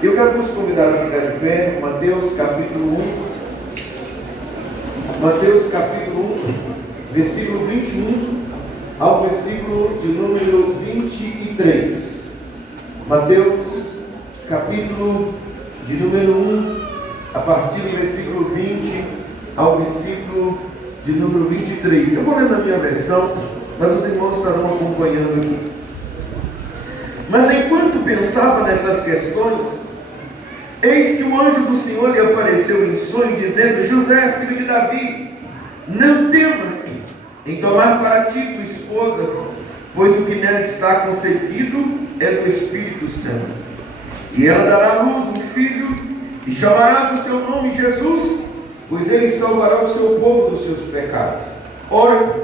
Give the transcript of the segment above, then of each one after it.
Eu quero nos convidar a ficar de pé, Mateus capítulo 1. Mateus capítulo 1, versículo 21 ao versículo de número 23. Mateus capítulo de número 1, a partir do versículo 20 ao versículo de número 23. Eu vou ler na minha versão, mas os irmãos estarão acompanhando aqui. Mas enquanto pensava nessas questões, eis que o anjo do Senhor lhe apareceu em sonho, dizendo: José, filho de Davi, não temas em tomar para ti tua esposa, pois o que nela está concebido é do Espírito Santo. E ela dará à luz um filho, e chamarás o seu nome Jesus, pois ele salvará o seu povo dos seus pecados. Ora,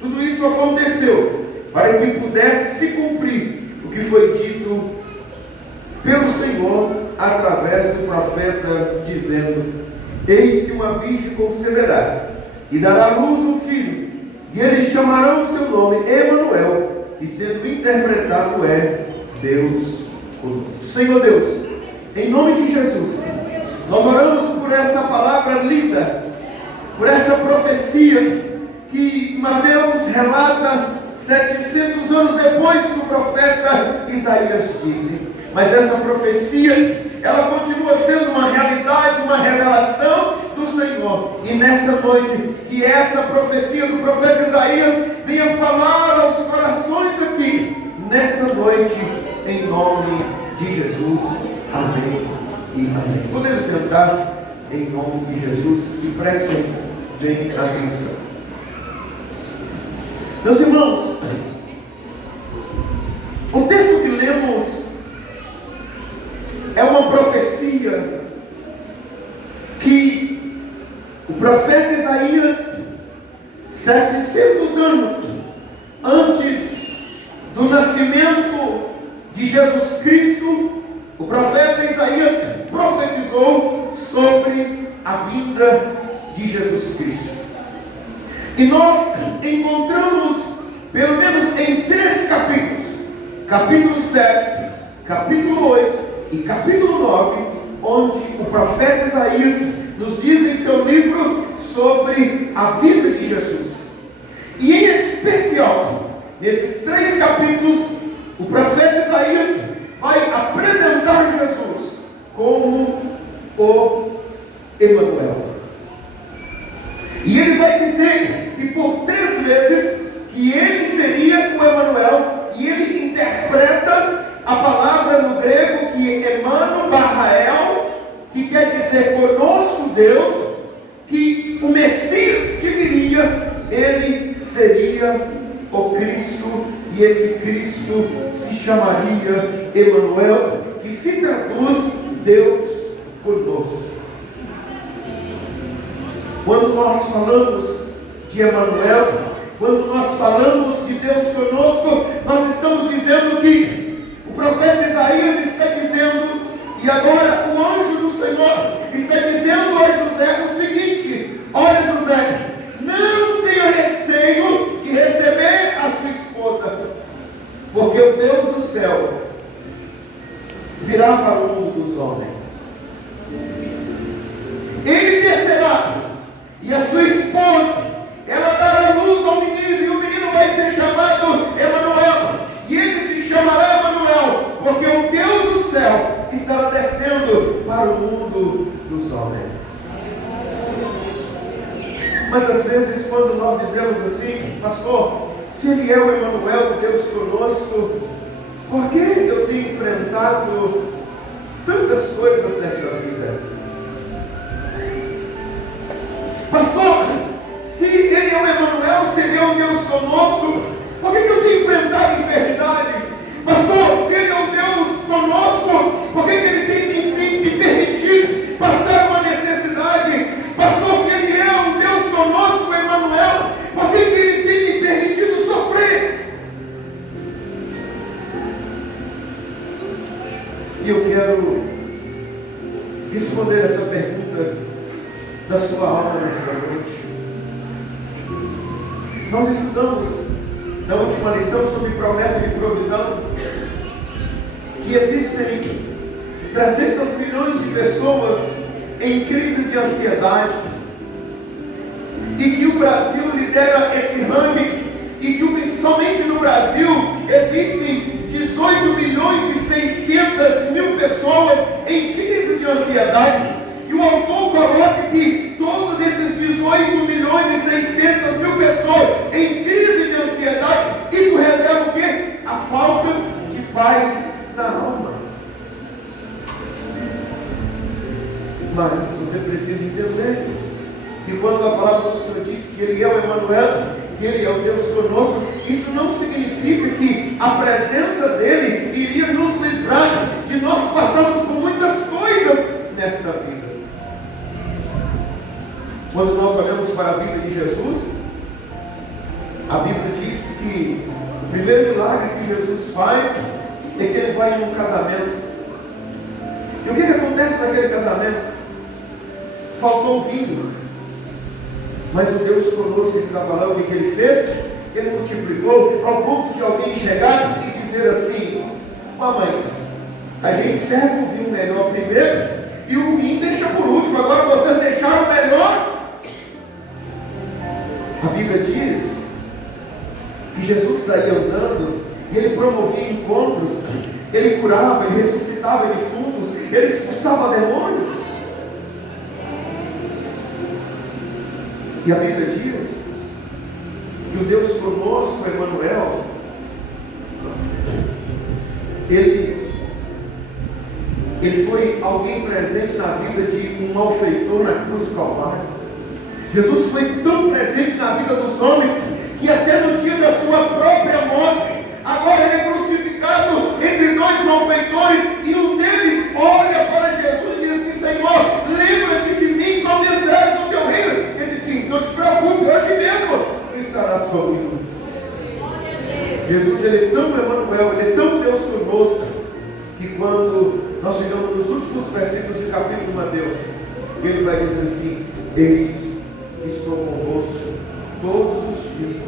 tudo isso aconteceu para que pudesse se cumprir o que foi dito pelo Senhor através do profeta, dizendo: eis que uma virgem conceberá e dará à luz um filho, e eles chamarão o seu nome Emanuel, que sendo interpretado é Deus conosco. Senhor Deus, em nome de Jesus, nós oramos por essa palavra lida, por essa profecia que Mateus relata 700 anos depois que o profeta Isaías disse. Mas essa profecia, ela continua sendo uma realidade, uma revelação do Senhor. E nesta noite, que essa profecia do profeta Isaías venha falar aos corações aqui, nesta noite, em nome de Jesus. Amém e amém. Podemos sentar em nome de Jesus e prestem bem atenção. Meus irmãos, o texto que lemos é uma profecia que o profeta Isaías, 700 anos antes do nascimento de Jesus Cristo, o profeta Isaías profetizou sobre a vinda de Jesus Cristo. E nós encontramos, pelo menos em 3 capítulos, capítulo 7, capítulo 8 e capítulo 9, onde o profeta Isaías nos diz em seu livro sobre a vida de Jesus. E em especial, nesses 3 capítulos, o profeta Isaías vai apresentar Jesus como o Emanuel. E ele vai dizer que por 3 vezes que ele seria o Emanuel, e ele interpreta a palavra no grego que Emmanuel Barrael, que quer dizer conosco Deus, que o Messias que viria, ele seria o Cristo, e esse Cristo se chamaria Emanuel, que se traduz Deus conosco. Quando nós falamos de Emanuel, quando nós falamos de Deus conosco, nós estamos dizendo que o profeta Isaías está dizendo, e agora o anjo do Senhor está dizendo a José o seguinte: olha, José, não tenha receio de receber a sua esposa, porque o Deus do céu virá para o mundo dos homens. Ele descerá, e a sua esposa, ela dará luz ao menino, e o menino vai ser chamado Emanuel, e ele se chamará Emanuel, porque o Deus do céu estará descendo para o mundo dos homens. Mas às vezes, quando nós dizemos assim: pastor, se ele é o Emanuel, Deus conosco, por que eu tenho enfrentado tantas coisas nesta vida? Pastor, se ele é o Emanuel, se ele é o Deus conosco, por que eu tenho enfrentado enfermidade? Pastor, se ele é o Deus conosco, por que ele tem me permitido passar uma necessidade? Pastor, se ele é o Deus conosco, Emanuel, por que ele tem me permitido sofrer? E eu quero responder essa pergunta da sua alma nesta noite. Nós estudamos na última lição sobre promessa de provisão, que existem 300 milhões de pessoas em crise de ansiedade, e que o Brasil lidera esse ranking, e que somente no Brasil existem 18 milhões e 600 mil pessoas em crise de ansiedade, e o autor coloca que todos esses 18 milhões e 600 mil pessoas em crise de ansiedade, isso revela o quê? A falta de paz na alma. Mas você precisa entender que quando a palavra do Senhor diz que Ele é o Emanuel, que Ele é o Deus conosco, isso não significa que a presença dEle iria nos livrar de nós passarmos por muitas coisas nesta vida. Quando nós olhamos para a vida de Jesus, a Bíblia diz que o primeiro milagre que Jesus faz é que Ele vai em um casamento. E o que acontece naquele casamento? Faltou vinho, mas o Deus conosco estava lá. O que Ele fez? Ele multiplicou ao ponto de alguém chegar e dizer assim: mamães, a gente serve o vinho melhor primeiro e o ruim deixa por último, agora vocês deixaram o melhor. A Bíblia diz que Jesus saía andando e Ele promovia encontros, Ele curava, Ele ressuscitava defuntos, Ele expulsava demônios. E a Bíblia diz que o Deus conosco, Emanuel, ele foi alguém presente na vida de um malfeitor na cruz do Calvário. Jesus foi tão presente na vida dos homens que até no dia da sua própria morte, agora Ele é crucificado entre dois malfeitores, e um deles olha para Jesus e diz assim: Senhor, lembra-te de mim quando entrares no teu reino. Ele disse: não te preocupe, hoje mesmo tu estarás comigo. Jesus, Ele é tão Emanuel, Ele é tão Deus conosco, que quando nós chegamos nos últimos versículos do capítulo de Mateus, Ele vai dizer assim: eis, estou convosco todos os dias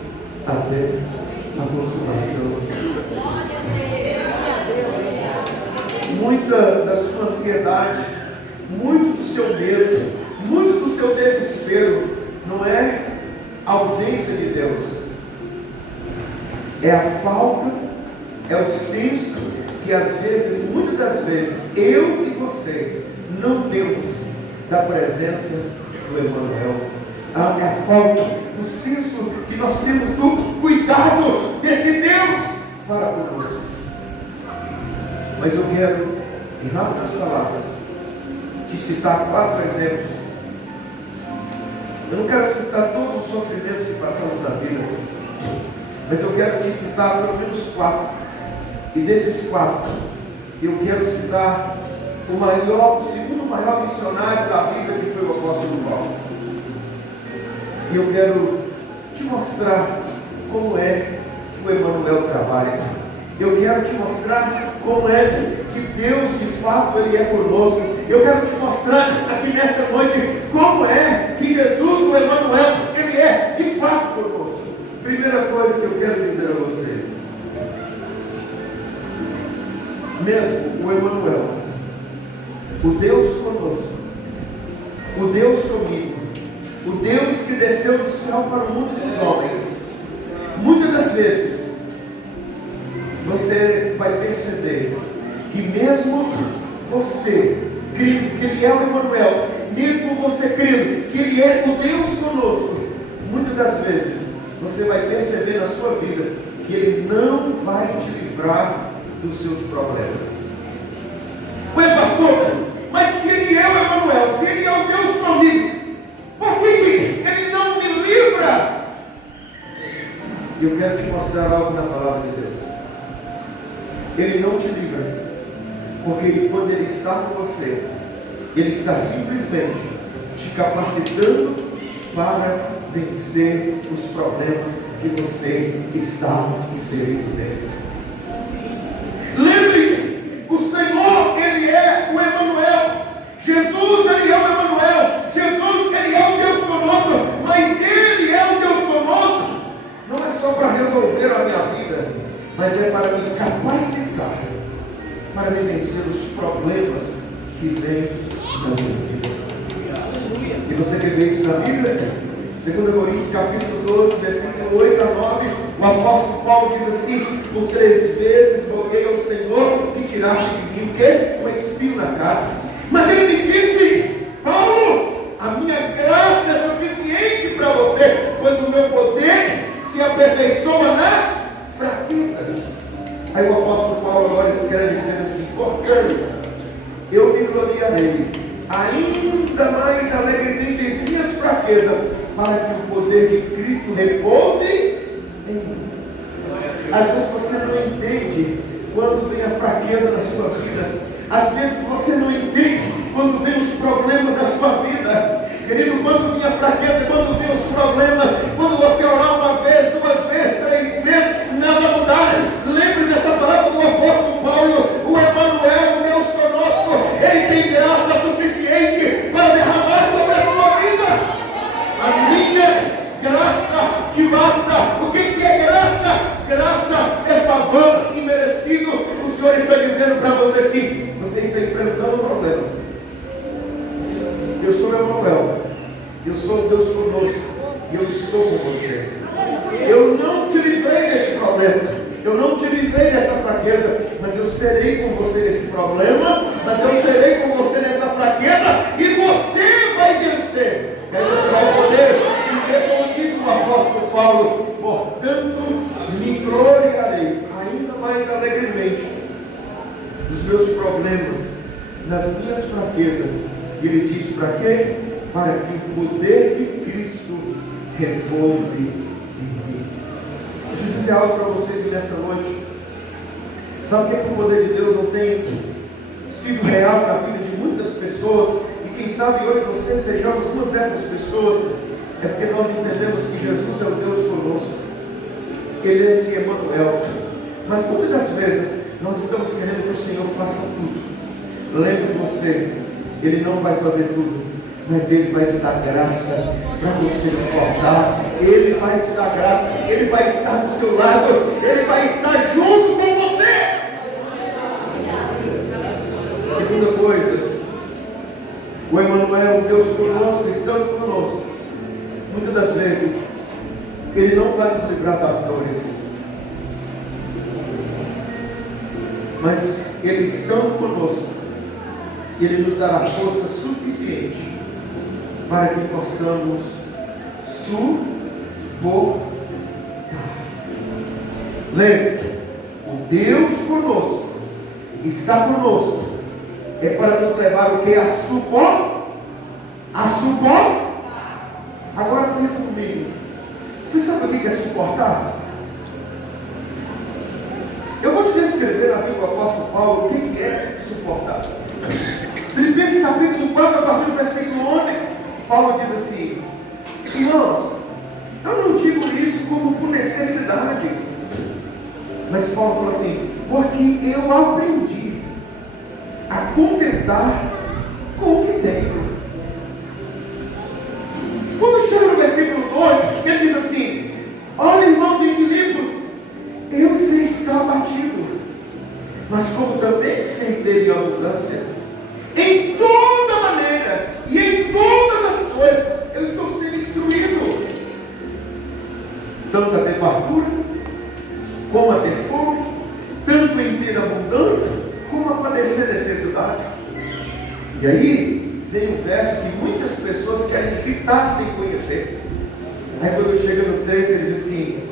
até a consumação. Muita da sua ansiedade, muito do seu medo, muito do seu desespero, não é a ausência de Deus, é a falta, é o senso que às vezes, muitas das vezes, eu e você não temos da presença do Emanuel. É a falta do senso que nós temos do cuidado desse Deus para conosco. Mas eu quero, em rápidas palavras, te citar 4 exemplos. Eu não quero citar todos os sofrimentos que passamos na vida, mas eu quero te citar pelo menos 4. E desses 4, eu quero citar o segundo maior missionário da Bíblia, que foi o apóstolo Paulo. E eu quero te mostrar como é que o Emanuel trabalha. Eu quero te mostrar como é que Deus de fato Ele é conosco. Eu quero te mostrar aqui nesta noite como é que Jesus, o Emanuel, Ele é de fato conosco. Primeira coisa que eu quero dizer a você: mesmo o Emanuel, o Deus conosco, o Deus comigo, o Deus que desceu do céu para o mundo dos homens, muitas das vezes você vai perceber que mesmo você crendo que Ele é o Emanuel, mesmo você crendo que Ele é o Deus conosco, muitas das vezes você vai perceber na sua vida que Ele não vai te livrar dos seus problemas. Ué, pastor, mas se Ele é o Emanuel, se Ele é o Deus comigo, por que Ele não me livra? Eu quero te mostrar algo na palavra de Deus. Ele não te livra, porque quando Ele está com você, Ele está simplesmente te capacitando para vencer os problemas que você está inserido neles. Lembre, o Senhor, Ele é o Emanuel. Jesus, Ele é o Emanuel. Jesus, Ele é o Deus conosco. Mas Ele é o Deus conosco, não é só para resolver a minha vida, mas é para me capacitar para vencer os problemas que vem da Bíblia. E você quer ver isso na Bíblia? 2 Coríntios capítulo 12, versículo 8 a 9, o apóstolo Paulo diz assim: por 3 vezes roguei ao Senhor e tiraste de mim o quê? Um espinho na carne. Mas ele me disse: Paulo, a minha graça é suficiente para você, pois o meu poder se aperfeiçoa na fraqueza. Aí o apóstolo Paulo agora escreve dizendo assim: portanto, eu me gloriarei ainda mais alegremente em minhas fraquezas, para que o poder de Cristo repouse em mim. Às vezes você não entende quando vem a fraqueza na sua vida. Às vezes você não entende quando vem os problemas da sua vida. Querido, quando vem a fraqueza, quando vem os problemas, quando você orar uma vez, 2 vezes, 3 vezes, nada mudar. Lembre dessa palavra do apóstolo Paulo: o Emanuel, o Deus conosco, Ele tem graça suficiente para derramar sobre a sua vida. A minha graça te basta. O que é graça? Graça é favor imerecido. O Senhor está dizendo para você assim: você está enfrentando um problema. Eu sou Emanuel, eu sou Deus conosco, e eu estou com você. Eu não te livrei desse problema, eu não te livrei dessa fraqueza, mas eu serei com você nesse problema, mas eu serei com você nessa fraqueza, e você vai vencer. E aí você vai poder dizer, como disse o apóstolo Paulo: portanto, me gloriarei ainda mais alegremente dos meus problemas, nas minhas fraquezas. E ele diz para quê? Para que o poder de Cristo repouse em mim. Deixa eu dizer algo para vocês nesta noite. Sabe por que o poder de Deus não tem sido real na vida de muitas pessoas? E quem sabe hoje você sejamos uma dessas pessoas. É porque nós entendemos que Jesus é o Deus conosco. Ele é esse Emanuel. Mas muitas das vezes nós estamos querendo que o Senhor faça tudo. Lembre você, Ele não vai fazer tudo, mas Ele vai te dar graça para você suportar. Ele vai te dar graça, Ele vai estar do seu lado, Ele vai estar junto com você. Segunda coisa, o Emanuel, o Deus conosco, estando conosco, muitas das vezes Ele não vai nos livrar das dores, mas Ele estando conosco, Ele nos dará força suficiente para que possamos suportar. Lembre, o Deus conosco, está conosco, é para nos levar o que? A suportar. Agora pensa comigo. Você sabe o que é suportar? Eu vou te descrever na vida do apóstolo Paulo o que é suportar. Filipenses capítulo 4, a partir do versículo 11, Paulo diz assim: irmãos, eu não digo isso como por necessidade, mas Paulo falou assim: porque eu aprendi a contentar com o que tenho. Quando chega no versículo 2, ele diz assim: olha, irmãos em Filipos, eu sei estar abatido, mas como também sei ter em abundância, em toda maneira e em todas as coisas eu estou sendo instruído, tanto a ter fartura, como a ter fome, tanto em ter abundância, como a padecer necessidade. E aí vem um verso que muitas pessoas querem citar sem conhecer. Aí quando chega no 3, ele diz assim: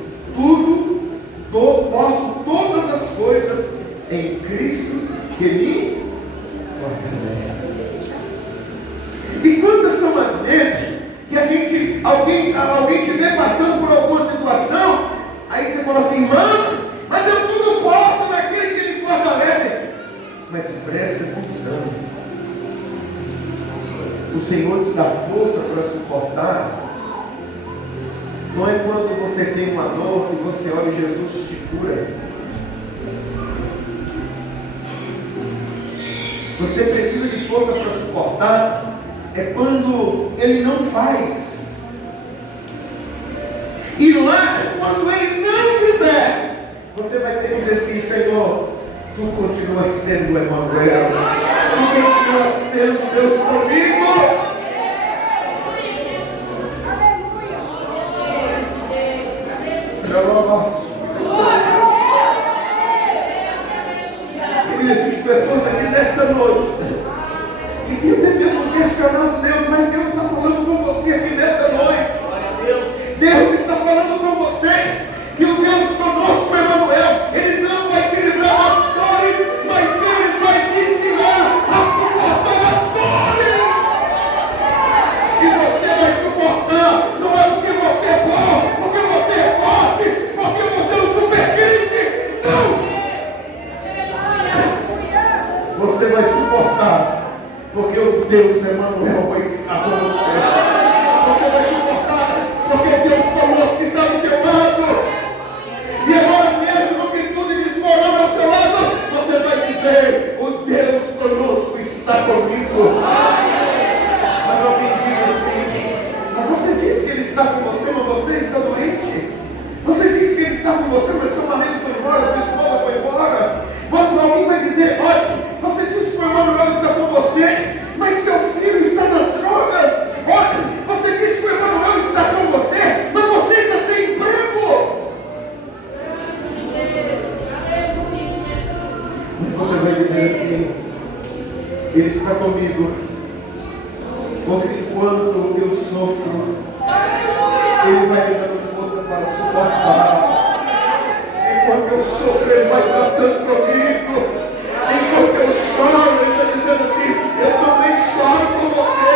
posso todas as coisas em Cristo que me fortalece. E quantas são as vezes que alguém te vê passando por alguma situação, aí você fala assim: mano, mas eu tudo posso naquele que me fortalece. Mas presta atenção, o Senhor te dá força para suportar. Não é quando você tem uma dor que você olha e Jesus te cura. Você precisa de força para suportar é quando Ele não faz. E lá, quando Ele não fizer, você vai ter que dizer assim: Senhor, Tu continuas sendo o Emanuel. e continua sendo Deus comigo. Existem pessoas aqui nesta noite que tem até mesmo questionado Deus, mas Deus está falando com você aqui nesta noite. Deus está falando com você que o Deus conosco, Emmanuel, Ele não vai te livrar das dores, mas Ele vai te ensinar a suportar as dores. E você vai suportar, não é porque você é bom, porque você é forte, porque você é um super crente, não. Você vai suportar, porque o Deus Emmanuel vai estar com você. Você vai suportar, porque Deus conosco está do teu lado. E agora mesmo que tudo desmorona ao seu lado, você vai dizer: o Deus conosco está comigo. Mas alguém diz assim: mas você diz que Ele está com você, mas você está doente. Você diz que Ele está com você, mas seu marido foi embora, sua esposa foi embora. Alguém vai dizer: olha, você disse que o Emmanuel está com você, mas seu filho está nas drogas. Olha, você disse que o Emmanuel está com você, mas você está sem emprego. Mas você vai dizer assim: Ele está comigo, porque enquanto eu sofro, Ele vai me dando força para suportar. Enquanto eu sofro, Ele vai tratando comigo. Enquanto eu choro, Ele está dizendo assim: eu também choro com você.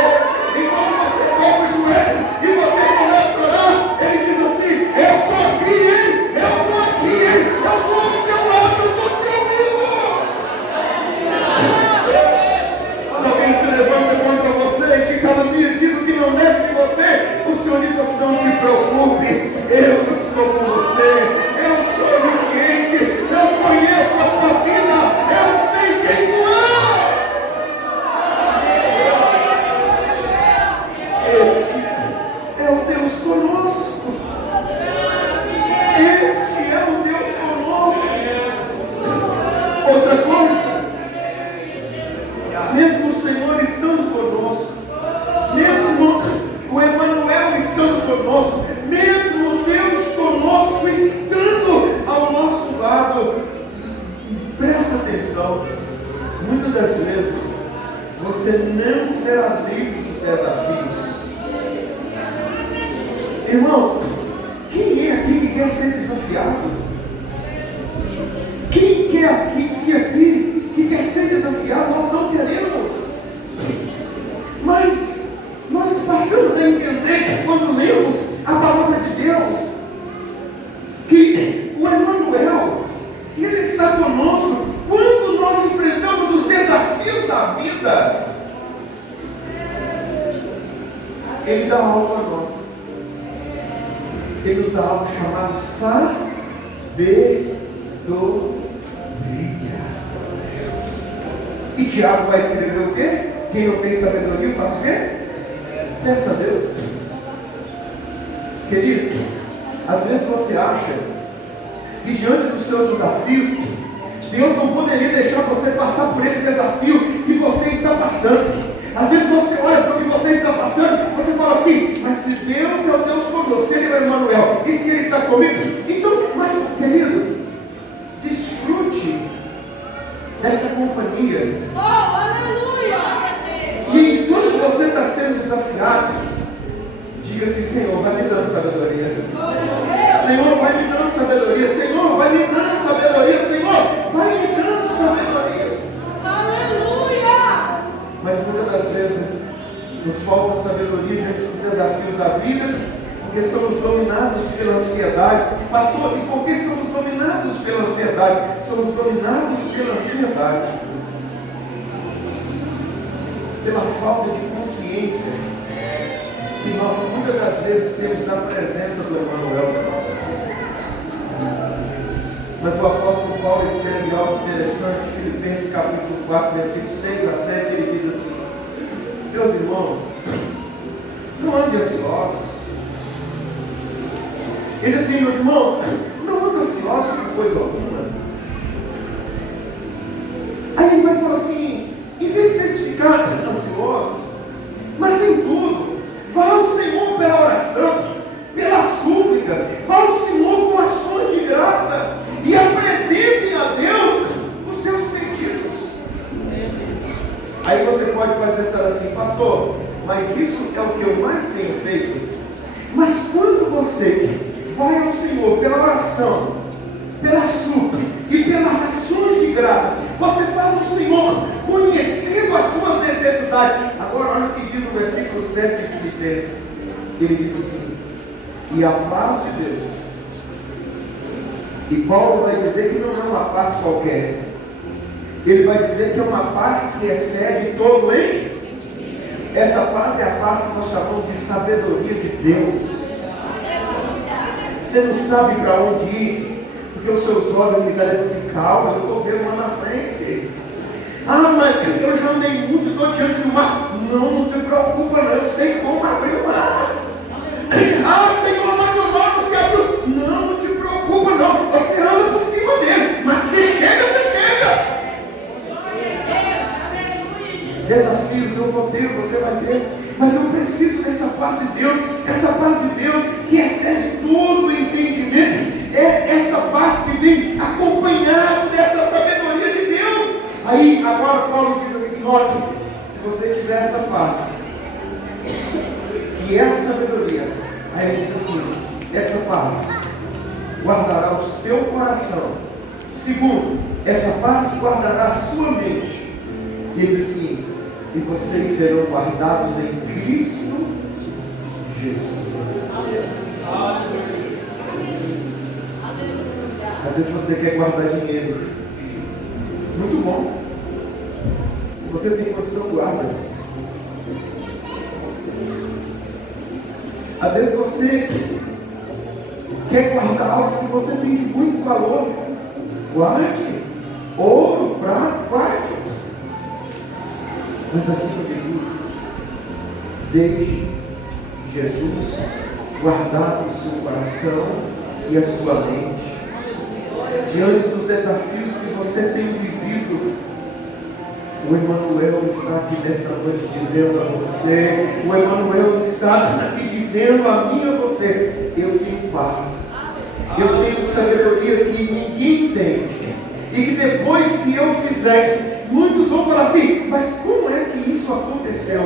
Enquanto você dobra o joelho e você começa a orar, Ele diz assim: eu estou aqui, hein? Eu estou aqui, hein? Eu estou ao seu lado, eu estou comigo. Quando alguém se levanta contra você e te calunia, diz o que não deve de você, o Senhor diz assim: não te preocupe, eu estou com você. Eu sou onisciente, eu conheço a tua vida, eu sei quem tu és. Este é o Deus conosco. Este é o Deus conosco. Outra coisa, mesmo o Senhor estando conosco, mesmo o Emmanuel estando conosco, mesmo Deus conosco estando ao nosso lado, presta atenção, muitas das vezes você não será livre dos desafios. Irmãos, quem é aqui que quer ser desafiado? Quem é aqui que quer ser desafiado? Nós não queremos. Mas nós passamos a entender, quando lemos a palavra de Deus, que o Emmanuel, se Ele está conosco, quando nós enfrentamos os desafios da vida, Ele dá algo a nós. Ele nos dá algo chamado sabedoria. E Tiago vai escrever o quê? Quem não tem sabedoria faz o quê? Peça a Deus. Querido, às vezes você acha que diante dos seus desafios, Deus não poderia deixar você passar por esse desafio que você está passando. Às vezes você olha para o que você está passando, você fala assim: mas se Deus é o Deus conosco, se Ele é o Emmanuel, e se Ele está comigo, então, mas querido, desfrute dessa companhia. Oh, aleluia! E enquanto você está sendo desafiado, diga assim: Senhor, vai me dando sabedoria. Senhor, vai me dando sabedoria. Senhor, vai me dando sabedoria. Senhor, vai me dando sabedoria. Aleluia! Mas muitas das vezes nos falta sabedoria diante dos desafios da vida, porque somos dominados pela ansiedade. Pastor, e por que somos dominados pela ansiedade? Somos dominados pela ansiedade, pela falta de consciência que nós muitas das vezes temos da presença do Emmanuel. Mas o apóstolo Paulo escreve algo interessante, Filipenses capítulo 4, versículos 6 a 7, ele diz assim: meus irmãos, não andem ansiosos. Ele diz assim: meus irmãos, não andem ansiosos por coisa alguma. Aí ele vai falar assim: em vez de você pode pensar assim: pastor, mas isso é o que eu mais tenho feito. Mas quando você vai ao Senhor pela oração, pela súplica e pelas ações de graça, você faz o Senhor conhecendo as suas necessidades. Agora olha o que diz no versículo 7 de Filipenses. Ele diz assim: e a paz de Deus. E Paulo vai dizer que não é uma paz qualquer. Ele vai dizer que é uma paz que excede todo em. Essa paz é a paz que nós chamamos de sabedoria de Deus. Você não sabe para onde ir, porque os seus olhos me dizem assim: calma, eu estou vendo lá na frente. Ah, mas eu já andei muito, estou diante do mar. Não te preocupa não, eu sei como abrir o mar. Ah, Senhor, mas o mar não se abriu. Não te preocupa não, você anda por cima dele, mas você chega. Desafios eu vou ter, você vai ter, mas eu preciso dessa paz de Deus, essa paz de Deus que excede todo o entendimento, é essa paz que vem acompanhado dessa sabedoria de Deus. Aí agora Paulo diz assim: olha, se você tiver essa paz, que é a sabedoria, aí ele diz assim: essa paz guardará o seu coração. Segundo, essa paz guardará a sua mente. E ele diz assim: e vocês serão guardados em Cristo Jesus. Às vezes você quer guardar dinheiro. Muito bom. Se você tem condição, guarda. Às vezes você quer guardar algo que você tem de muito valor. Guarde. Ouro, prata, guarde. Mas acima de tudo, deixe Jesus guardar o seu coração e a sua mente. Diante dos desafios que você tem vivido, o Emmanuel está aqui nesta noite dizendo a você, o Emmanuel está aqui dizendo a mim e a você: eu tenho paz, eu tenho sabedoria que ninguém entende, e que depois que eu fizer, muitos vão falar assim: mas como é que isso aconteceu?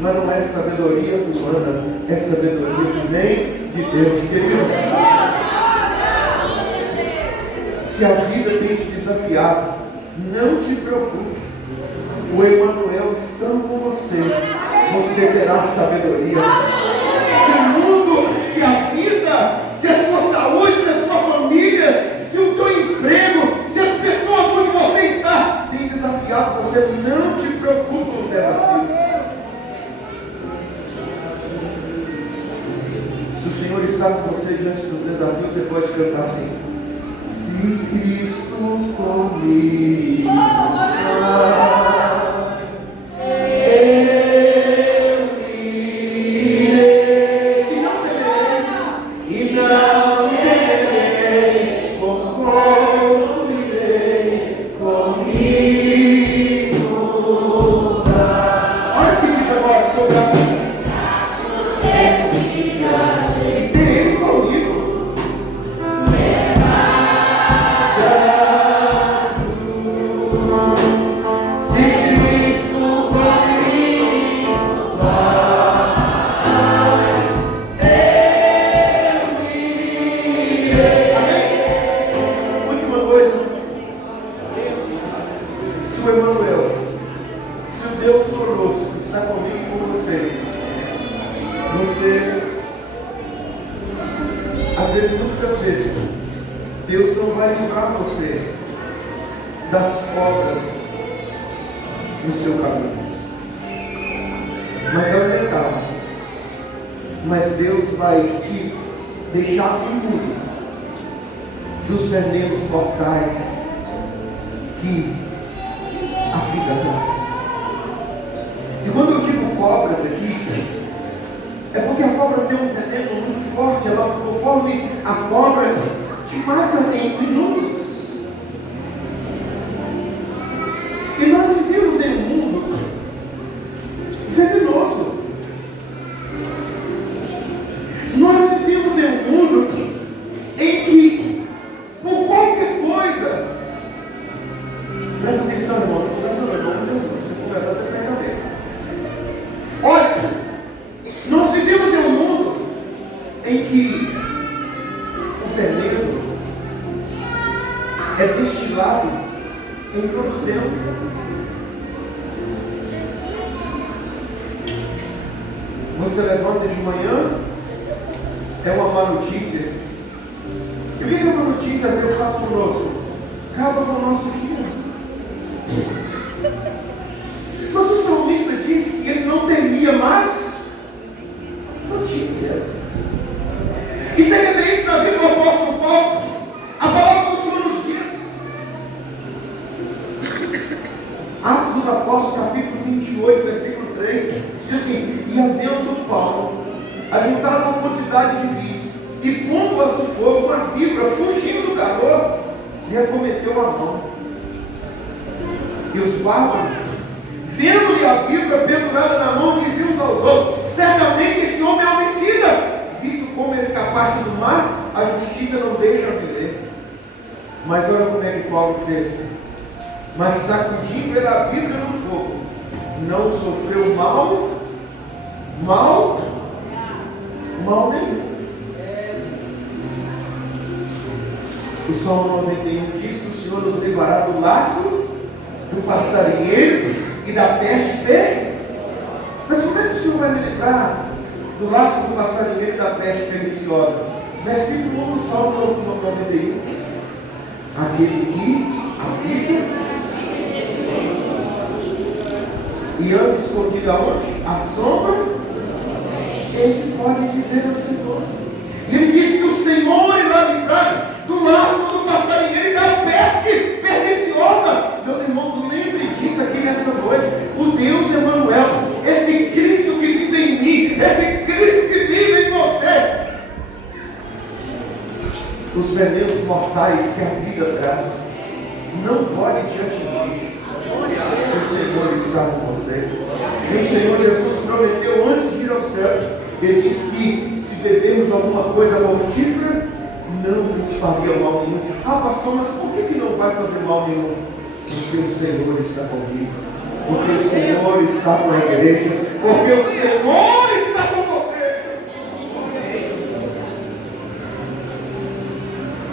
Mas não é sabedoria humana, é sabedoria que vem de Deus, querido. Se a vida tem te desafiado, não te preocupe. O Emmanuel estando com você, você terá sabedoria. Se o mundo, se a vida, se a sua saúde, se a sua família, se o teu emprego, se as pessoas onde você está têm desafiado você, não te preocupe com os desafios. Se o Senhor está com você diante dos desafios, você pode cantar assim: se Cristo comigo, Deus não vai livrar você das cobras no seu caminho. Mas é um detalhe. Mas Deus vai te deixar imune dos venenos mortais que a vida traz. E quando eu digo cobras aqui, é porque a cobra tem um veneno muito forte. Ela, conforme a cobra te mata em minutos. E nós vivemos em um mundo venenoso. Nós vivemos em um mundo em que, por qualquer coisa, presta atenção, irmão, não conversa não, irmão, Jesus, se conversar, você pega a cabeça. Você levanta de manhã, é uma má notícia. E o que a má notícia às vezes faz conosco? Acaba com o nosso dia. Mas o salmista disse que ele não temia mais notícias. E você vê isso na vida do apóstolo Paulo. A palavra do Senhor nos diz. Atos dos Apóstolos, capítulo 28, versículo 3, diz assim: e havendo Paulo ajuntado uma quantidade de vinhos, e pondo-as no fogo, uma víbora, fugindo do calor, lhe acometeu a mão. E os bárbaros, vendo-lhe a víbora pendurada na mão, diziam uns aos outros: certamente esse homem é homicida, visto como escapaste do mar, a justiça não deixa viver. Mas olha como é que Paulo fez. Mas sacudindo ele a víbora no fogo, não sofreu mal nenhum. O Salmo 91 diz que o Senhor nos livrará do laço do passarinheiro e da peste perniciosa. Mas como é que o Senhor vai me livrar do laço do passarinheiro e da peste perniciosa? Versículo 1 do Salmo 91. Aquele que habita e anda escondido aonde? A sombra. Esse pode dizer ao Senhor. E ele disse que o Senhor irá livrar do laço do passarinheiro e da peste perniciosa. Meus irmãos, lembrem disso aqui nesta noite. O Deus Emanuel, esse Cristo que vive em mim, esse Cristo que vive em você. Os venenos mortais que a vida traz não podem te atingir se o Senhor está com você. E o Senhor Jesus prometeu antes de ir ao céu, ele disse que se bebermos alguma coisa mortífera, não nos faria mal nenhum. Ah, pastor, mas por que não vai fazer mal nenhum? Porque o Senhor está comigo, porque o Senhor está com a igreja, porque o Senhor está com você.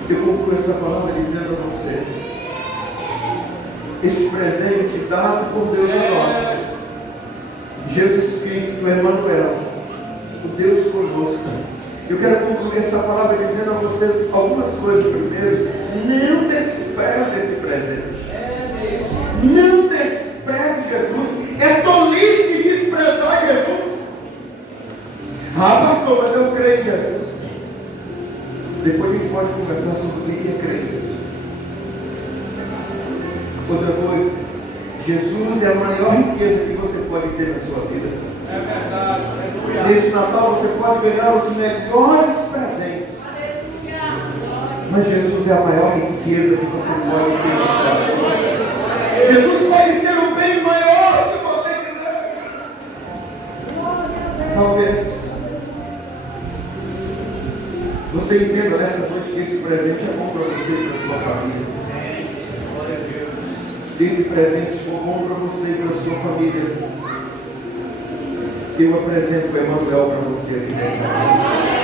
Eu concluo essa palavra dizendo a você: esse presente dado por Deus a nós, Jesus Cristo, Emanuel, o Deus conosco. Eu quero concluir essa palavra dizendo a você algumas coisas. Primeiro, não despreze esse presente. Não despreze Jesus. É tolice desprezar Jesus. Ah, pastor, mas eu creio em Jesus. Depois a gente pode conversar sobre o que é crer em Jesus. Outra coisa, Jesus é a maior riqueza que você pode ter na sua vida. É verdade. Nesse Natal você pode ganhar os melhores presentes. Mas Jesus é a maior riqueza que você pode ter na sua vida. Jesus pode ser o bem maior que você quiser. Talvez você entenda nessa noite que esse presente é bom para você e para a sua família. Se esse presente for bom para você e para a sua família, eu apresento o Emanuel para você aqui nessa noite.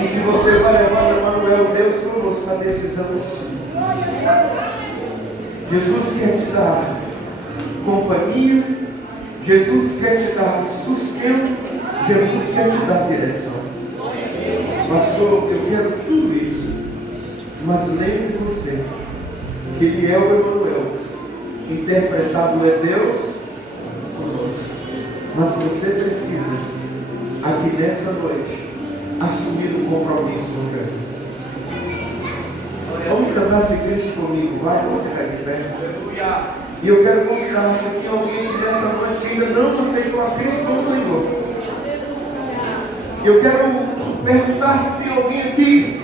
E se você vai levar o Emanuel, Deus conosco, a decisão é sua. Jesus quer te dar companhia, Jesus quer te dar sustento, Jesus quer te dar direção. Pastor, eu quero tudo isso, mas lembre você que Ele é o Emanuel, interpretado é Deus conosco. Mas você precisa, aqui nesta noite, assumir um compromisso com Jesus. Vamos cantar esse Cristo comigo, vai, você vai de pé. E eu quero convidar se aqui alguém que nesta noite ainda não aceitou a Cristo como Senhor. Eu quero perguntar se tem alguém aqui